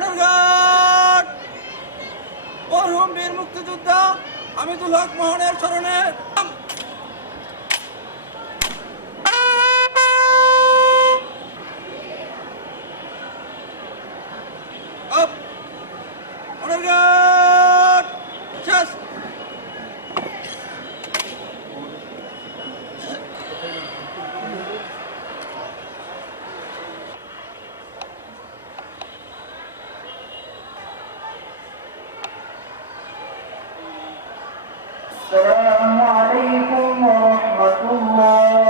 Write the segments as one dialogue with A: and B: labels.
A: অনর্ঘাট। মরহুম বীর মুক্তিযোদ্ধা আমিদুল হক মোহনের স্মরণে। আপ।
B: السلام عليكم ورحمة الله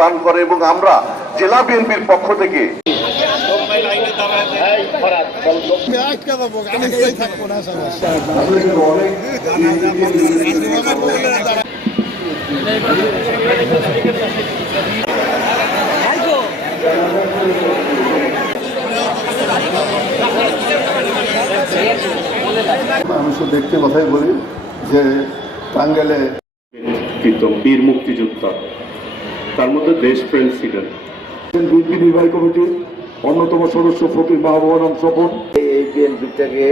C: দান করে এবং আমরা জেলা বিএনপির পক্ষ থেকে
D: আমি শুধু দেখতে কথাই বলি যে টাঙ্গাইলে
E: কৃত বীর মুক্তিযোদ্ধা তার মধ্যে দেশপ্রেম ছিলেন।
D: বিএনপি নির্বাহী কমিটির অন্যতম সদস্য ফকির মাহবুবানম স্বপন
F: এই বিএনপিটাকে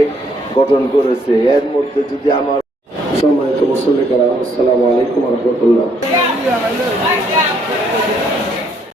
F: গঠন করেছে। এর মধ্যে যদি আমার
D: সম্মানিত মুসল্লিকারা আসসালামু আলাইকুম রহমতুল্লাহ।